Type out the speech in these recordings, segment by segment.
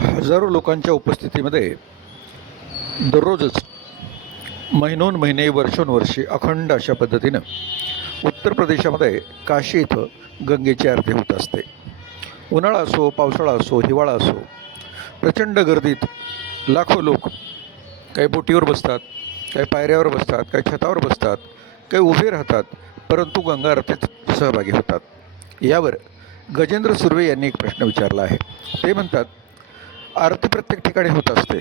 हजारो लोकांच्या उपस्थितीमध्ये दररोजच महिनोन महिने वर्षोनवर्षे अखंड अशा पद्धतीनं उत्तर प्रदेशामध्ये काशी इथं गंगेची आरती होत असते. उन्हाळा असो, पावसाळा असो, हिवाळा असो, प्रचंड गर्दीत लाखो लोक काही बोटीवर बसतात, काही पायऱ्यावर बसतात, काही छतावर बसतात, काही उभे राहतात, परंतु गंगा आरतीत सहभागी होतात. यावर गजेंद्र सुर्वे यांनी एक प्रश्न विचारला आहे. ते म्हणतात, आरती प्रत्येक ठिकाणी होत असते,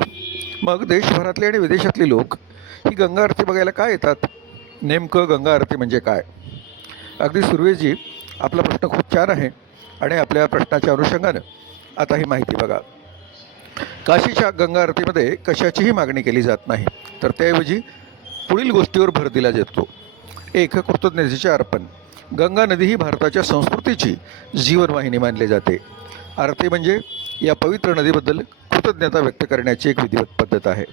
मग देशभरातले आणि विदेशातले लोक ही गंगा आरती बघायला काय येतात? नेमकं गंगा आरती म्हणजे काय? अगदी सुर्वेजी, आपला प्रश्न खूप छान आहे आणि आपल्या प्रश्नाच्या अनुषंगानं आता ही माहिती बघा. काशीच्या गंगा आरतीमध्ये कशाचीही मागणी केली जात नाही, तर त्याऐवजी पुढील गोष्टीवर भर दिला जातो. एक, कृतज्ञतेचे अर्पण. गंगा नदी ही भारताच्या संस्कृतीची जीवनवाहिनी मानली जाते. आरती म्हणजे या पवित्र नदीबद्दल कृतज्ञता व्यक्त करण्याची एक विधिवत पद्धत आहे.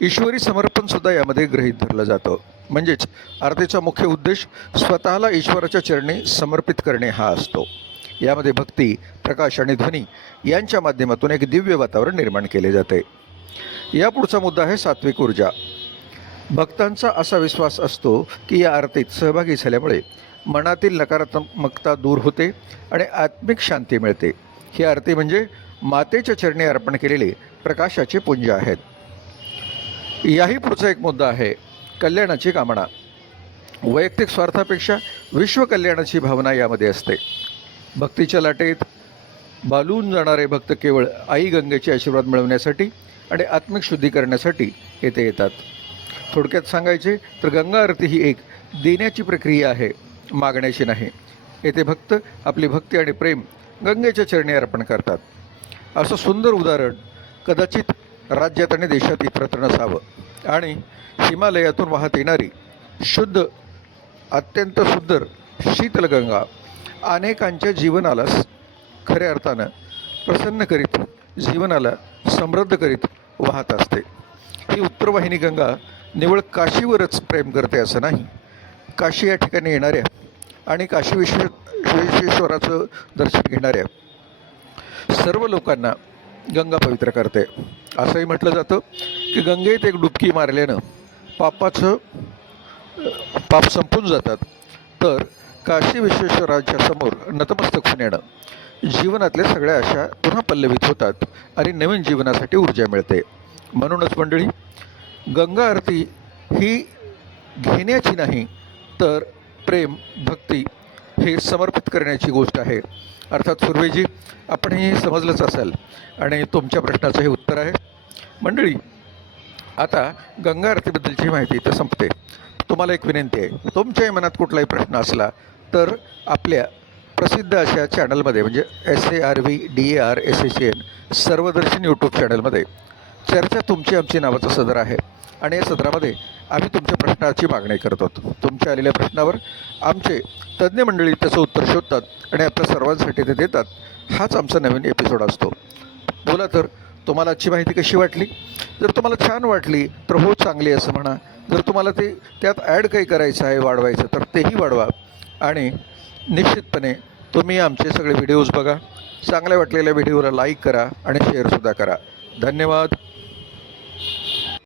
ईश्वरी समर्पणसुद्धा यामध्ये गृहीत धरलं जातं. म्हणजेच आरतीचा मुख्य उद्देश स्वतःला ईश्वराच्या चरणी समर्पित करणे हा असतो. यामध्ये भक्ती, प्रकाश आणि ध्वनी यांच्या माध्यमातून एक दिव्य वातावरण निर्माण केले जाते. यापुढचा मुद्दा आहे सात्विक ऊर्जा. भक्तांचा असा विश्वास असतो की या आरतीत सहभागी झाल्यामुळे मनातील नकारात्मकता दूर होते आणि आत्मिक शांती मिळते. ही आरती म्हणजे मातेच्या चरणी अर्पण केलेले प्रकाशाचे पुंज आहेत. याही पुढचा एक मुद्दा आहे कल्याणाची कामना. वैयक्तिक स्वार्थापेक्षा विश्वकल्याणाची भावना यामध्ये असते. भक्तीच्या लाटेत बालून जाणारे भक्त केवळ आई गंगेचे आशीर्वाद मिळवण्यासाठी आणि आत्मिक शुद्धी करण्यासाठी येथे येतात. थोडक्यात सांगायचे तर गंगा आरती ही एक देण्याची प्रक्रिया आहे, मागण्याची नाही. येथे भक्त आपली भक्ती आणि प्रेम गंगेच्या चरणी अर्पण करतात. असं सुंदर उदाहरण कदाचित राज्यात आणि देशात इतरत्र नसावं. आणि हिमालयातून वाहत येणारी शुद्ध, अत्यंत सुंदर शीतल गंगा अनेकांच्या जीवनाला खऱ्या अर्थानं प्रसन्न करीत, जीवनाला समृद्ध करीत वाहत असते. ही उत्तरवाहिनी गंगा निवळ काशीवरच प्रेम करते असं नाही. काशी या ठिकाणी येणाऱ्या आणि काशी विश्वेश्वराचं दर्शन घेणाऱ्या सर्व लोकांना गंगा पवित्र करते. असंही म्हटलं जातं की गंगेत एक डुबकी मारल्यानं पाप संपून जातात, तर काशी विश्वेश्वराच्या समोर नतमस्तक होऊन येणं जीवनातल्या सगळ्या आशा पुन्हा पल्लवित होतात आणि नवीन जीवनासाठी ऊर्जा मिळते. म्हणूनच मंडळी, गंगा आरती ही घेण्याची नाही, तर प्रेम, भक्ती हे समर्पित करण्याची गोष्ट आहे. अर्थात सुर्वेजी, आपण हे समजलंच असाल आणि तुमच्या प्रश्नाचं हे उत्तर आहे. मंडळी, आता गंगा आरतीबद्दलची माहिती तर संपते. तुम्हाला एक विनंती आहे, तुमच्याही मनात कुठलाही प्रश्न असला तर आपल्या प्रसिद्ध अशा चॅनलमध्ये म्हणजे SARVDARSACN सर्वदर्शन यूट्यूब चॅनलमध्ये चर्चा तुमची आमची नावाचं सदर आहे आणि या सदरामध्ये आम्ही तुमच्या प्रश्नाची मागणी करतो. तुमच्या आलेल्या प्रश्नावर आमचे तज्ज्ञ मंडळी त्याचं उत्तर शोधतात आणि आपल्या सर्वांसाठी ते देतात. हाच आमचा नवीन एपिसोड असतो. बोला तर, तुम्हाला आजची माहिती कशी वाटली? जर तुम्हाला छान वाटली तर हो, चांगली असं म्हणा. जर तुम्हाला ते त्यात ॲड काही करायचं आहे, वाढवायचं, तर तेही वाढवा. आणि निश्चितपणे तुम्ही आमचे सगळे व्हिडिओज बघा. चांगल्या वाटलेल्या व्हिडिओला लाईक करा आणि शेअरसुद्धा करा. धन्यवाद.